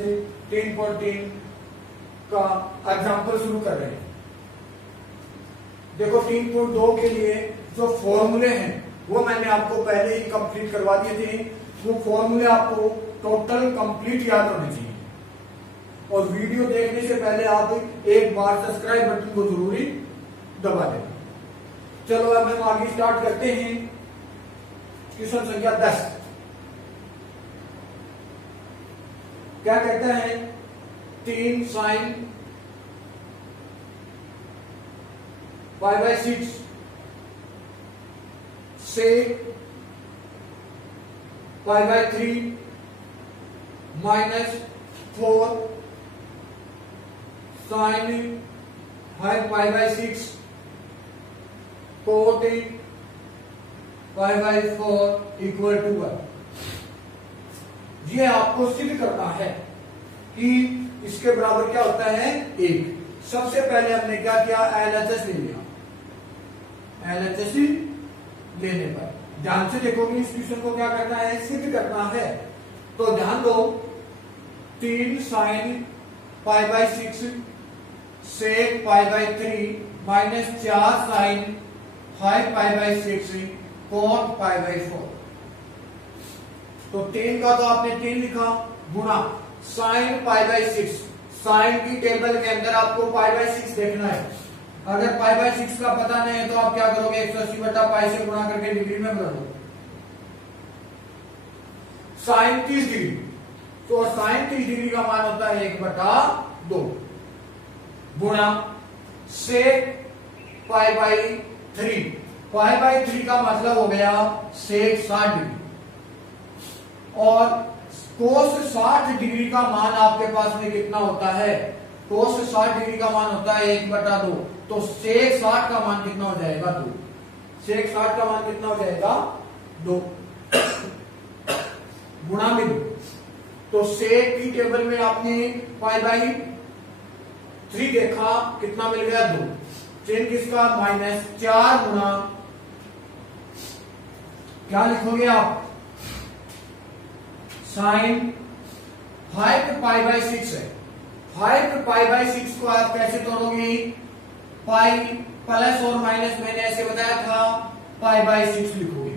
3.3 का एग्जाम्पल शुरू कर रहे हैं। देखो 3.2 के लिए जो फॉर्मूले हैं वो मैंने आपको पहले ही कंप्लीट करवा दिए थे। वो फॉर्मूले आपको टोटल कंप्लीट याद होने चाहिए और वीडियो देखने से पहले आप एक बार सब्सक्राइब बटन को जरूरी दबा दें। चलो अब हम आगे स्टार्ट करते हैं। क्वेश्चन संख्या 10 क्या कहता है, 3 sin π/6 से π/3 minus 4 sin π/6 cot π/4 equal to 1। ये आपको सिद्ध करना है कि इसके बराबर क्या होता है 1। सबसे पहले हमने क्या किया, LHS ले लिया। LHS लेने पर ध्यान से देखोगे इस क्वेश्चन को क्या करना है, सिद्ध करना है। तो ध्यान दो, 3 sin π/6 से π/3 माइनस 4 sin π/6 cot π/4। तो 3 का तो आपने 3 लिखा गुणा sin π/6। साइन की टेबल के अंदर आपको π/6 देखना है। अगर π/6 का पता नहीं है तो आप क्या करोगे, 180/π से गुणा करके डिग्री में बदल दो। साइन 30 डिग्री, तो साइन 30 डिग्री का मान होता है 1/2 गुणा से π/3। π/3 का मतलब हो गया sec 60 डिग्री और कोस 60 डिग्री का मान आपके पास में कितना होता है, कोस 60 डिग्री का मान होता है 1/2। तो सेक 60 का मान कितना हो जाएगा 2। सेक 60 का मान कितना हो जाएगा 2 गुणा में 2। तो सेक की टेबल में आपने π/3 देखा, कितना मिल गया 2। चेन किसका, -4 गुणा क्या लिखोगे आप, साइन 5π/6 है। 5π/6 को आप कैसे तोड़ोगे, पाई प्लस और माइनस मैंने ऐसे बताया था, π/6 लिखोगे।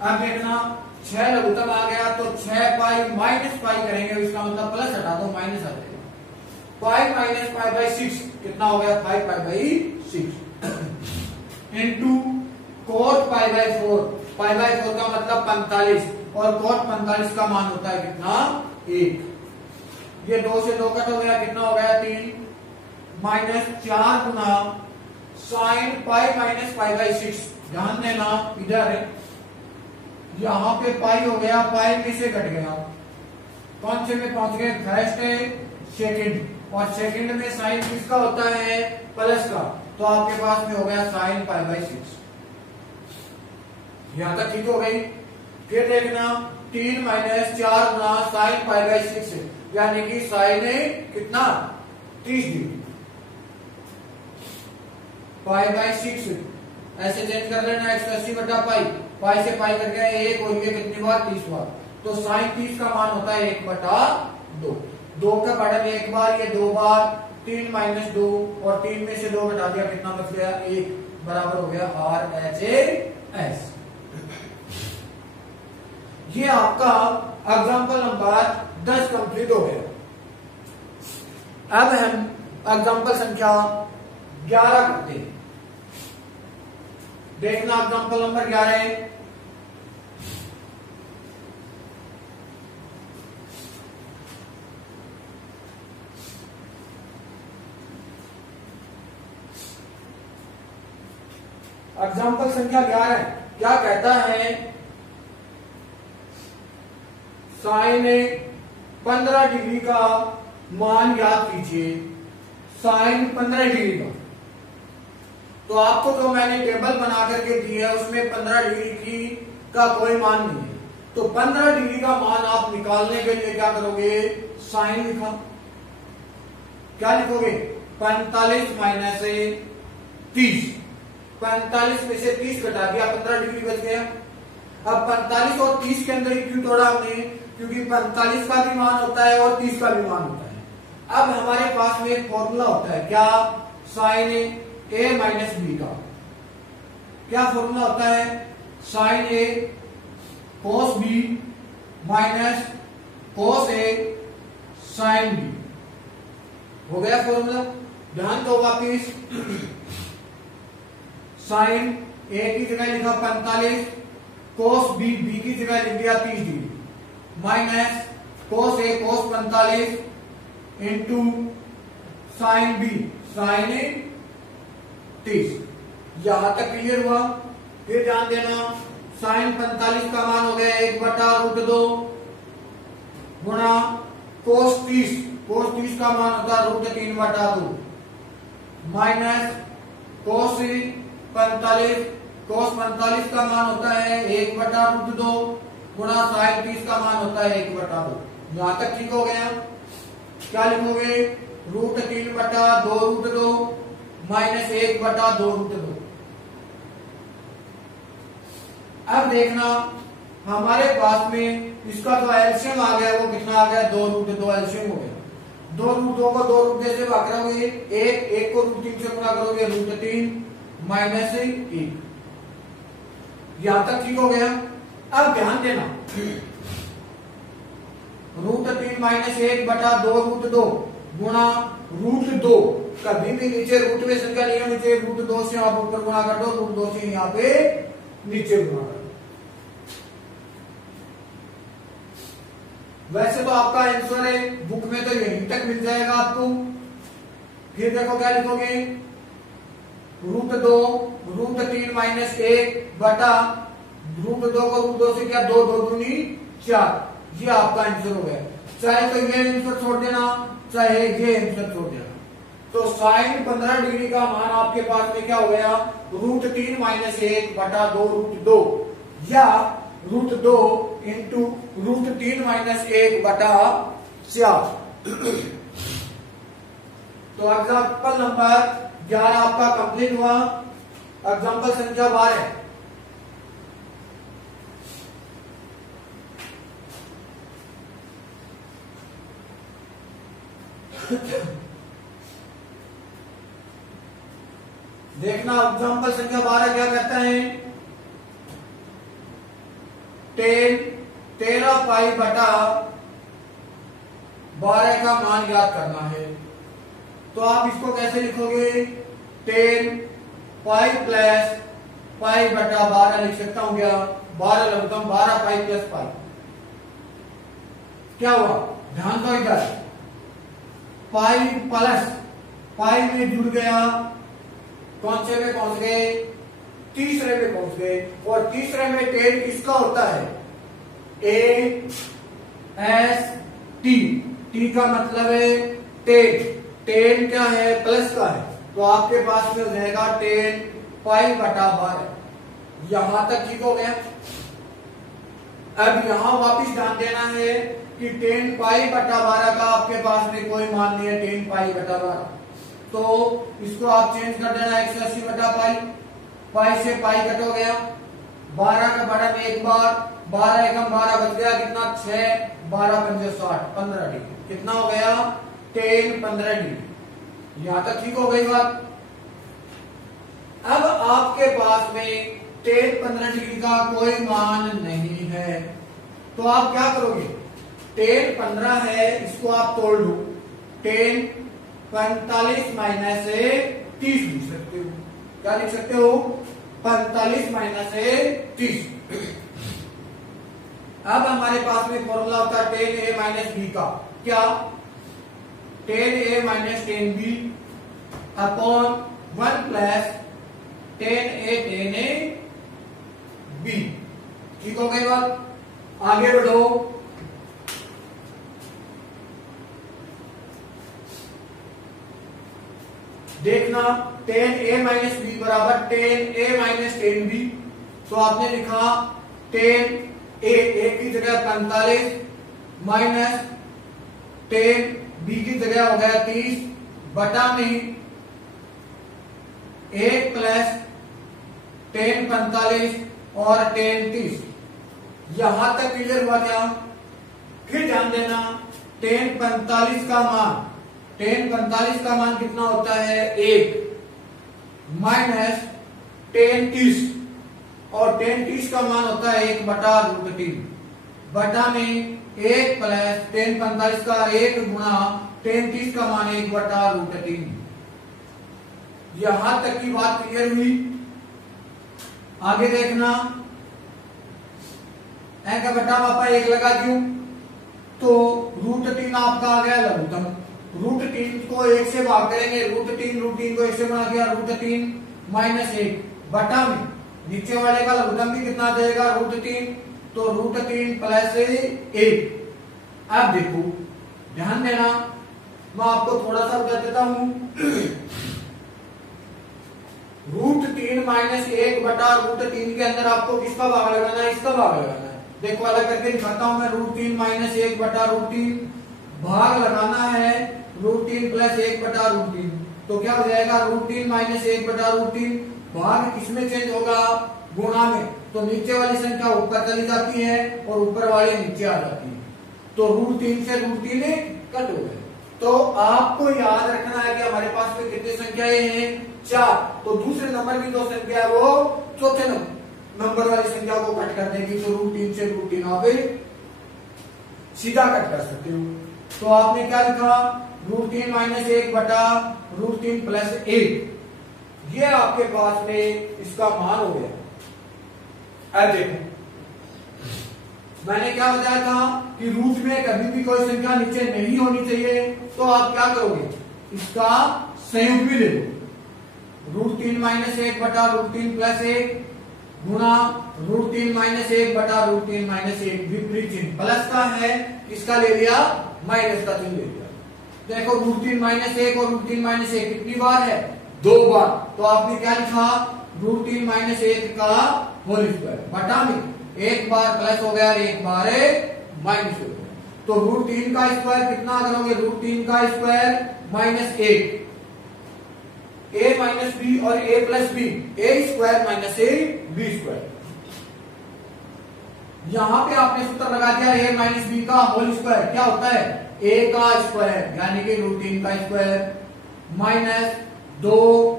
अब देखना 6 लघुत्तम आ गया तो 6π माइनस पाई करेंगे, इसका मतलब प्लस हटा दो माइनस आ जाएगा। पाई माइनस π/6 कितना हो गया 5π/6 इंटू cot π/4। π/4 का मतलब 45 और cot 45 का मान होता है कितना 1। ये 2 से 2 कट हो गया, कितना हो गया 3 -4 गुना sin π माइनस π/6। ध्यान देना इधर यहां पे पाई हो गया, पाई में से घट गया, कौन से में पहुंच गए, फर्स्ट सेकंड, और सेकंड में साइन किसका होता है प्लस का, तो आपके पास में हो गया sin π/6। यहां तक ठीक हो गई। फिर देखना 3 -4 गुना sin π/6 यानी कि साइन कितना 30 डिग्री, π/6 ऐसे चेंज कर लेना, 180/π, पाई से पाई कट गया 1 और ये कितनी बार 30 बार। तो साइन 30 का मान होता है 1/2। 2 का बढ़न 1 बार, ये 2 बार, 3 - 2 और 3 में से 2 घटा दिया, कितना बच गया 1, बराबर हो गया RHS। ये आपका एग्जाम्पल नंबर 10 कंप्लीट हो गया। अब हम एग्जाम्पल संख्या 11 करते हैं। देखना एग्जाम्पल नंबर 11 एग्जाम्पल संख्या 11 क्या कहता है, साइन 15 डिग्री का मान ज्ञात कीजिए। साइन 15 डिग्री का, तो आपको जो मैंने टेबल बना करके दी है उसमें 15 डिग्री की का कोई मान नहीं है। तो 15 डिग्री का मान आप निकालने के लिए क्या करोगे, साइन लिखा, क्या लिखोगे 45 माइनस 30। 45 में से 30 घटा दिया, 15 डिग्री बच गया। अब 45 और 30 के अंदर ही क्यों तोड़ा हमने, क्योंकि 45 का भी मान होता है और 30 का भी मान होता है। अब हमारे पास में एक फॉर्मूला होता है, क्या? साइन ए माइनस बी का क्या फॉर्मूला होता है? साइन ए कोस बी माइनस कोस ए साइन बी। हो गया फॉर्मूला। ध्यान दो वापिस, साइन ए की जगह लिखा 45, कोस बी की जगह लिख दिया 30 degree, minus cos A cos 45 into sine B sign 30। यहां तक क्लियर हुआ? फिर ध्यान देना, साइन 45 का मान हो गया 1/√2 गुणा कोस 30 का मान होता है √3/2 माइनस कोस 45 का मान होता है 1/√2 गुणा साइन 30 का मान होता है 1/2। यहां तक ठीक हो गया? क्या लिखोगे? √3/2√2 माइनस 1/2√2। अब देखना, हमारे पास में इसका जो एलसीएम आ गया वो कितना आ गया? 2√2 एलसीएम हो गया। 2√2 को 2√2 से भाग करोगे, एक को √3 से गुणा करोगे √3 माइनस 1। यहां तक ठीक हो गया? अब ध्यान देना, √3 माइनस 1/2√2 गुणा √2, कभी भी नीचे रूट में संख्या नहीं है, नीचे √2 से आप ऊपर गुणा कर दो, √2 से यहाँ पे नीचे गुणा कर दो। वैसे तो आपका आंसर है बुक में तो यहीं तक मिल जाएगा आपको। फिर देखो क्या लिखोगे? √3 माइनस 1 बटा √2 को √2 से क्या 2 2 दूनी 4। ये आपका आंसर हो गया। चाहे तो ये आंसर छोड़ देना, चाहे ये आंसर छोड़ देना। तो साइन 15 डिग्री का मान आपके पास में क्या हो गया? √3 माइनस 1 बटा 2√2 या √2 इंटू √3 माइनस 1 बटा 4। तो एग्जाम्पल नंबर 11 आपका कंप्लीट हुआ। एग्जाम्पल संख्या 12 देखना, एग्जाम्पल संख्या 12 क्या कहता है? 13 पाई बटा 12 का मान याद करना है। तो आप इसको कैसे लिखोगे? 10 पाई प्लस पाई बटा 12 लिख सकता हूं क्या? 12 लगता हूं, 12 पाई प्लस पाई। क्या हुआ? ध्यान दो इधर, पाई प्लस पाई में जुड़ गया, कौन से में पहुंच गए? तीसरे में पहुंच गए। और तीसरे में 10 किसका होता है? ए एस टी का मतलब है 10 क्या है? प्लस का है। तो आपके पास में हो जाएगा 10 पाई बटा 12। यहां तक ठीक हो गया? अब यहां वापिस ध्यान देना है कि 10 पाई बटा 12 का आपके पास में कोई मान नहीं है। 10 पाई बटा 12 तो इसको आप चेंज कर देना 180 बटा पाई। पाई से पाई कट हो गया, 12 का बड़ा में एक बार, 12 एकम 12 बच गया कितना? 6, 12 पंजे 60, 15 डिग्री। कितना हो गया? 10 15 डिग्री। यहां तक ठीक हो गई बात? अब आपके पास में 10 15 डिग्री का कोई मान नहीं है, तो आप क्या करोगे? 10 15 है, इसको आप तोड़ लो। 10 45 माइनस 30 लिख सकते हो। क्या लिख सकते हो? 45 माइनस 30। अब हमारे पास में फॉर्मूला होता है 10a माइनस बी का। क्या? 10a minus 10b upon 1 plus 10a 10a b। ठीक हो गई बात? आगे बढ़ो। देखना, 10a माइनस बी बराबर 10a माइनस 10b। तो आपने लिखा 10a की जगह 45 माइनस 10b की जगह हो गया 30 बटा में 1 प्लस 10 45 और 10 30। यहां तक क्लियर हुआ क्या? फिर ध्यान देना tan 45 का मान, tan 45 का मान कितना होता है 1 माइनस tan 30, और tan 30 का मान होता है 1/√3 बटा में 1 प्लस tan 45 का 1 गुणा tan 30 का मान 1/√3। यहां तक की बात क्लियर हुई। आगे देखना, का बटा पापा 1 लगा दूं तो √3 आपका आ गया लघुत्तम। √3 को 1 से भाग करेंगे, √3 को 1 से गुणा किया √3 माइनस 1 बटा में नीचे वाले का लघुत्तम भी कितना देगा √3, तो √3 प्लस 1। अब देखो ध्यान देना, मैं आपको थोड़ा सा बता देता हूं। √3 माइनस 1 बटा √3 के अंदर आपको किसका भाग लगाना है, इसका भाग लगाना है। देखो अलग करके दिखाता हूं मैं, √3 माइनस 1 बटा √3 भाग लगाना है √3 प्लस 1 बटा √3, तो क्या हो जाएगा √3 माइनस 1 बटा √3 भाग किसमें चेंज होगा, गुणा में, तो नीचे वाली संख्या ऊपर चली जाती है और ऊपर वाली नीचे आ जाती है, तो √3 से √3 कट हो गए। तो आपको याद रखना है कि हमारे पास में कितनी संख्याएं हैं 4, तो दूसरे नंबर की जो संख्या है वो चौथे नंबर वाली संख्या को कट कर देगी, तो √3 से √3 आप सीधा कट कर सकते हो। तो आपने क्या लिखा √3 माइनस 1 बटा √3 प्लस 1, ये आपके पास में इसका मान हो गया। अब देखो मैंने क्या बताया था कि रूट में कभी भी कोई संख्या नीचे नहीं होनी चाहिए, तो आप क्या करोगे, इसका संयुग भी ले लो, √3 माइनस 1 बटा √3 प्लस 1 गुणा √3 माइनस 1 बटा √3 माइनस 1, विपरीत चिन्ह प्लस का है, इसका ले लिया माइनस का चिन्ह ले लिया। देखो √3 माइनस 1 और √3 माइनस 1 कितनी बार है, 2 बार, तो आपने क्या लिखा √3 माइनस 1 का होल स्क्वायर बटा में 1 बार प्लस हो गया और 1 बार माइनस हो गया, तो √3 का स्क्वायर कितना करोगे, √3 का square minus 1, a minus b और a plus B, a square minus b square. यहां पे आपने सूत्र लगा दिया a माइनस बी का होल स्क्वायर क्या होता है, a का स्क्वायर यानी कि √3 का स्क्वायर माइनस 2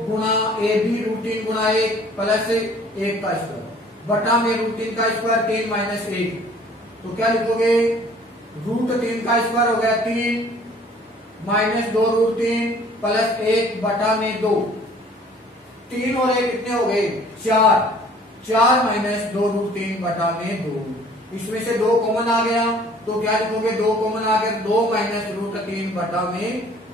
गुणा a b √3 गुणा 1 प्लस 1 का स्क्वायर बटा में √3 का स्क्वायर 3 माइनस 1, तो क्या लिखोगे √3 का स्क्वायर हो गया 3 माइनस 2 √3 प्लस 1 बटा में 2, 3 और 1 कितने हो गए 4, 4 माइनस 2 √3 बटा में 2, इसमें से 2 कॉमन आ गया, तो क्या लिखोगे 2 कॉमन आ गया 2 माइनस √3 बटा में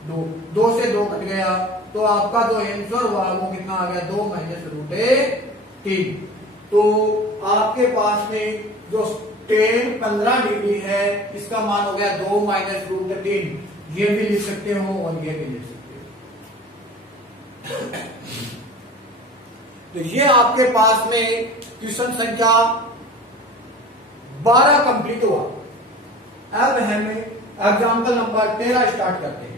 2, 2 से 2 कट गया, तो आपका जो आंसर हुआ वो कितना आ गया 2 माइनस √3। तो आपके पास में जो tan 15 डिग्री है इसका मान हो गया 2 माइनस √3, ये भी लिख सकते हो और ये भी लिख सकते हो। तो ये आपके पास में क्वेश्चन संख्या 12 कंप्लीट हुआ। अब हम एग्जाम्पल नंबर 13 स्टार्ट करते हैं।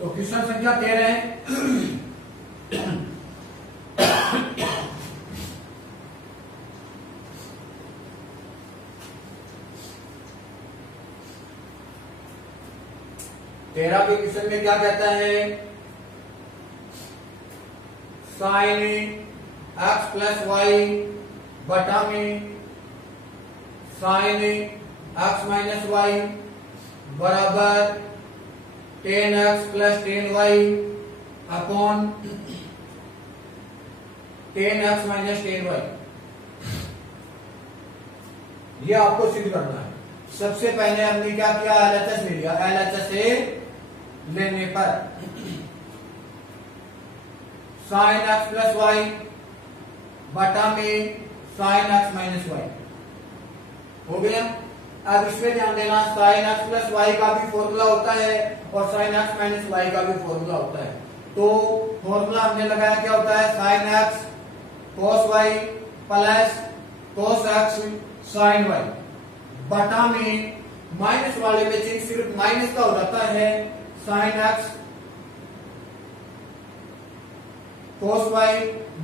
तो क्वेश्चन संख्या 13 है, तेरह के क्वेश्चन में क्या कहता है, साइन x प्लस वाई बटा में साइन x माइनस वाई बराबर tan x plus tan y upon tan x minus tan y, ये आपको सिद्ध करना है। सबसे पहले हमने क्या किया, LHS ले लिया, LHS से लेने पर साइन x प्लस वाई बटा में साइन x माइनस वाई हो गया। अब इसमें ध्यान देना, साइन x प्लस वाई का भी फॉर्मूला होता है और साइन x माइनस वाई का भी फॉर्मूला होता है। तो फॉर्मूला हमने लगाया क्या होता है, sine x cos y plus cos x sine y बटा में माइनस वाले में चेंज सिर्फ माइनस का हो जाता है, sine x cos y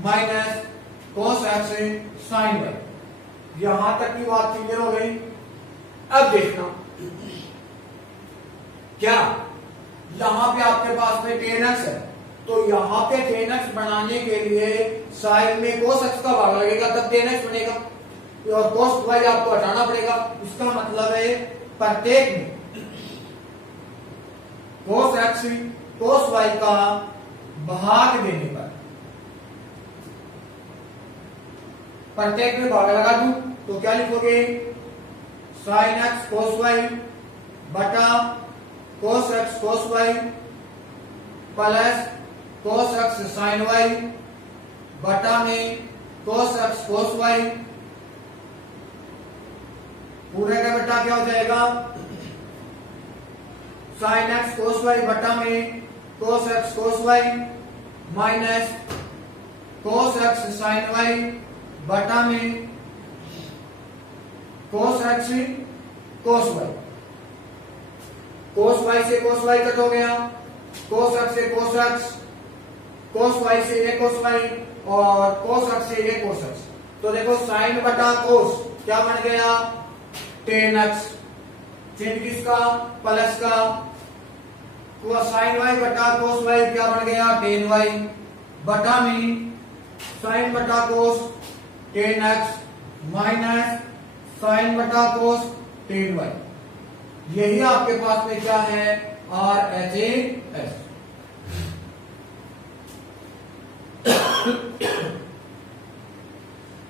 minus cos x sine y. यहां तक की बात क्लियर हो गई। अब देखना क्या यहां पे आपके पास में टेन एक्स है, तो यहां पे टेन एक्स बनाने के लिए साइन में कोस एक्स का भाग लगेगा तब टेन एक्स बनेगा, और कोस वाई आपको हटाना पड़ेगा। इसका मतलब है प्रत्येक में कोस एक्स कोस वाई का भाग देने पर, प्रत्येक में भाग लगा दूं तो क्या लिखोगे, साइन एक्स कोस वाई बटा cos x cos y plus cos x sine y बटा में कोस एक्स कोस वाई, पूरे का बेटा क्या हो जाएगा, साइन एक्स कोस वाई बटा में cos x cos y minus cos x sine y बटा में cos x cos y. Cos y से कोस वाई कट हो गया, कोस एक्स से कोस एक्स, कोस वाई से ये कोस वाई और कोस एक्स से ये कोस एक्स। तो देखो साइन बटा कोस क्या बन गया, टेन एक्स, चिन्ह किसका, प्लस का, तो साइन वाई बटा कोस वाई क्या बन गया, टेन वाई बटा में साइन बटा cos tan x minus sine बटा कोस टेन वाई। यही आपके पास में क्या है, आर एच ए एस।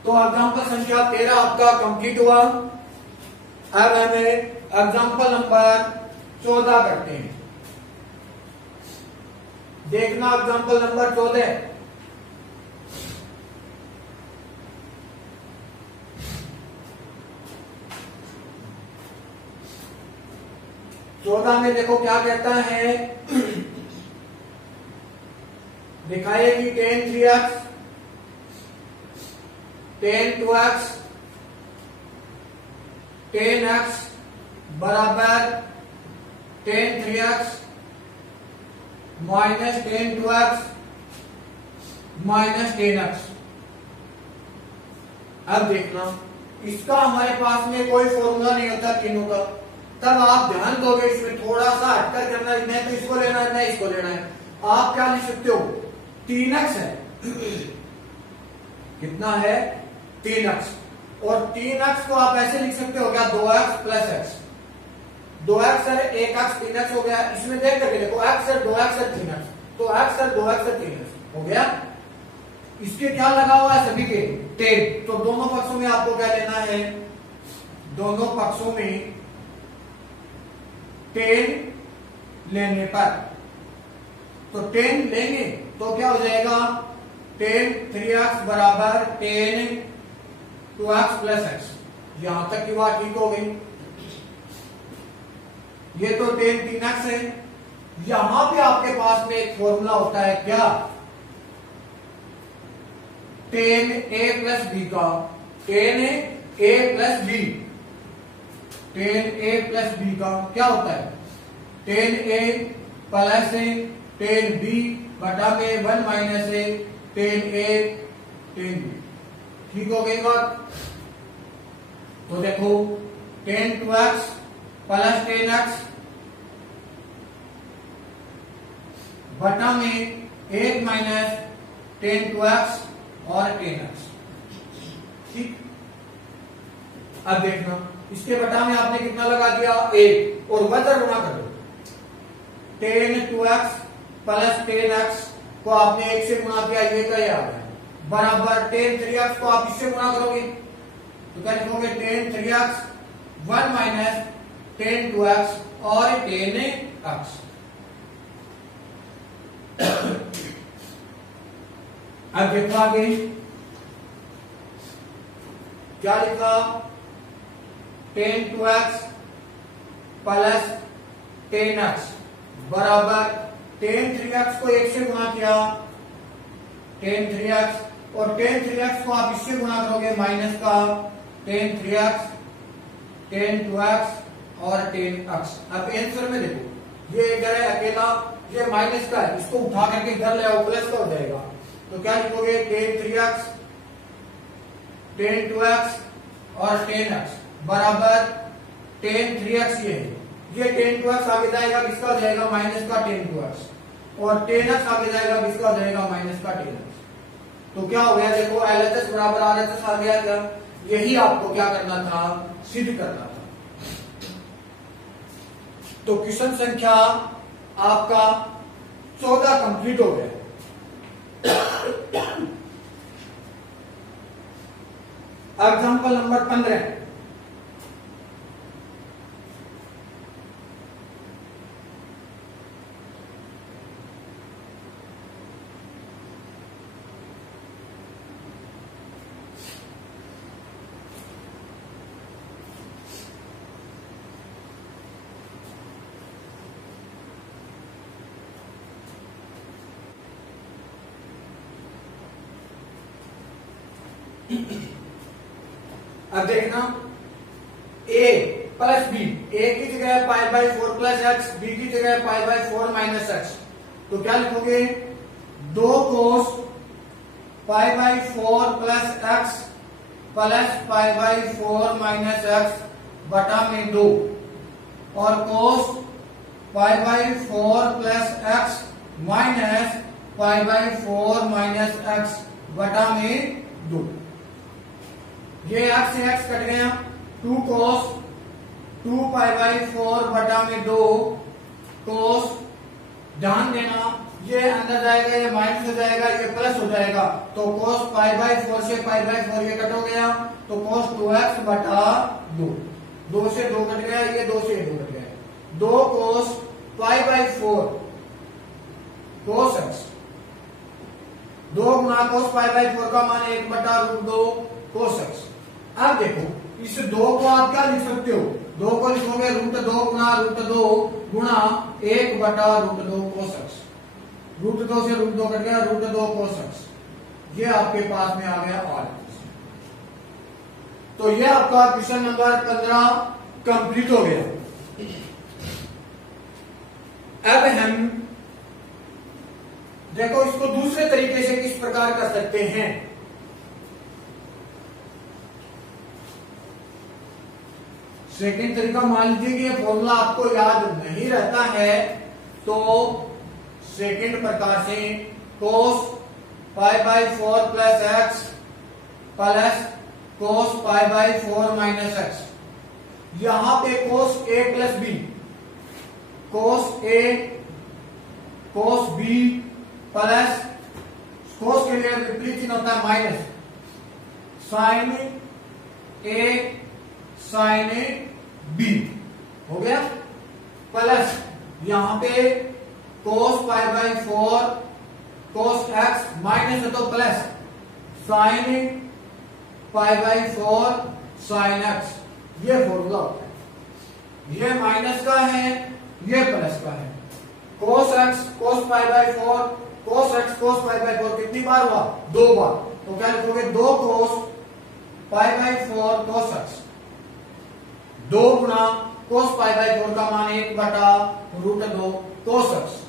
तो एग्जाम्पल संख्या 13 आपका कंप्लीट हुआ। अब हमें एग्जाम्पल नंबर 14 करते हैं। देखना एग्जाम्पल नंबर 14, में देखो क्या कहता है, दिखाइए कि ten 3x ten 2x ten x बराबर ten 3x minus ten 2x minus ten x। अब देखना इसका हमारे पास में कोई फॉर्मूला नहीं होता तीनों का, तब आप ध्यान दोगे इसमें थोड़ा सा हटकर करना है, नहीं तो इसको लेना है नहीं इसको लेना है। आप क्या लिख सकते हो, 3x है, कितना है 3x, और 3x को आप ऐसे लिख सकते हो क्या, 2x प्लस x, 2x है 1x 3x हो गया। इसमें देख करके देखो x है 2x है 3x, तो x है 2x है 3x हो गया। इसके क्या लगा हुआ है सभी के टेन, तो दोनों पक्षों में आपको क्या लेना है, दोनों पक्षों में टेन लेने पर, तो टेन लेंगे तो क्या हो जाएगा, टेन 3x बराबर टेन 2x प्लस x। यहां तक की बात ठीक हो गई। ये तो टेन 3x है। यहां पे आपके पास में एक फॉर्मूला होता है क्या, टेन a प्लस बी का, tan a plus b, tan a plus b का क्या होता है, tan a plus tan b बटा में 1 minus tan a tan b। ठीक हो गई बात। तो देखो ten 2x plus ten x बटा में 1 माइनस टेन 2x और टेन x। ठीक, अब देखना इसके बटा में आपने कितना लगा दिया 1, और वजह गुना कर दो, ten 2x plus ten x को आपने 1 से गुना किया, ये क्या आ गया, बराबर टेन 3x को आप इससे गुना करोगे तो क्या लिखोगे, ten 3x 1 minus ten 2x और टेन x। अब देखो आगे क्या लिखा, ten 2x plus ten x बराबर टेन 3x को 1 से गुणा किया, टेन 3x, और टेन 3x को आप इससे गुणा करोगे माइनस का टेन 3x टेन 2x और टेन अक्स। अब आंसर में देखो ये इधर है अकेला, ये माइनस का है, इसको उठा करके इधर ले आओ, प्लस का हो जाएगा। तो क्या लिखोगे, टेन 3x, टेन 2x और टेन एक्स बराबर टेन 3x। ये टेन 2x आगे जाएगा, किसका हो जाएगा, माइनस का टेन 2x, और टेन एक्स आगे जाएगा, किसका हो जाएगा, माइनस का टेन एक्स। तो क्या हो गया, देखो LHS बराबर RHS आ गया क्या। यही आपको क्या करना था, सिद्ध करना था। तो क्वेश्चन संख्या आपका 14 कंप्लीट हो गया। Example number 15। अब देखना, a प्लस बी, a की जगह pi by 4 plus x, b की जगह पाई बाई 4 माइनस एक्स। तो क्या लिखोगे, 2 cos pi by 4 plus x plus pi by 4 minus x बटा में 2, और cos pi by 4 plus x minus pi by 4 minus x बटा में 2। ये एक्स से एक्स कट गया, 2 कोस 2 पाई बाई 4 बटा में 2 कोस, ध्यान देना ये अंदर जाएगा, ये माइनस हो जाएगा, ये प्लस हो जाएगा। तो कोस पाई बाई 4 से पाई बाई 4 ये कट हो गया, तो कोस 2x बटा 2, 2 से 2 कट गया, ये 2 से 2 कट गया। 2 cos pi by 4 cos x, 2 गुना कोस पाई बाई 4 का मान 1 बटा रूट 2 कोस एक्स। अब देखो इस 2 को आप क्या लिख सकते हो, 2 को लिखोगे रूट 2 गुना 1 बटा रूट 2 कोस एक्स। रूट 2 से रूट 2 कट गया, रूट 2 कोस एक्स। ये आपके पास में आ गया और। तो ये आपका क्वेश्चन नंबर 15 कंप्लीट हो गया। अब हम देखो इसको दूसरे तरीके से किस प्रकार कर सकते हैं। सेकंड तरीका, मान लीजिए कि ये फॉर्मूला आपको याद नहीं रहता है, तो सेकंड प्रकार से cos pi by 4 plus x plus cos pi by 4 minus x. यहां पे cos A plus B, cos A cos B plus cos के लिए विपरीत चिन्ह होता है minus, sine A sine A B हो गया, प्लस यहां पे cos pi by 4 cos x minus है तो plus sine pi by 4 sine x. ये फॉर्मूला होता है, ये माइनस का है, ये प्लस का है। कोस x cos pi by 4 cos x cos pi by 4 कितनी बार हुआ, 2 बार। तो क्या लिखोगे, 2 cos pi by 4 cos x, 2 गुना कोस पाई बाई 4 का मान 1 बटा रूट 2 कोस एक्स।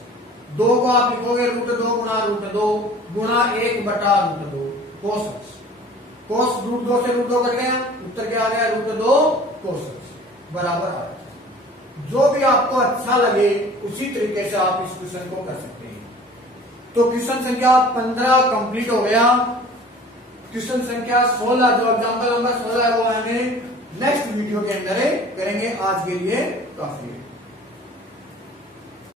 2 को आप लिखोगे रूट 2 गुना रूट 2 गुना 1 बटा रूट 2 कोस एक्स। कोस रूट 2 से रूट 2 कट गया, उत्तर क्या आ गया, रूट 2 कोस एक्स बराबर आ गया। जो भी आपको अच्छा लगे उसी तरीके से आप इस क्वेश्चन को कर सकते हैं। तो क्वेश्चन संख्या 15 कंप्लीट हो गया। क्वेश्चन संख्या 16 जो एग्जाम्पल नंबर 16 है वो हमें नेक्स्ट वीडियो के अंदर करेंगे। आज के लिए काफी है।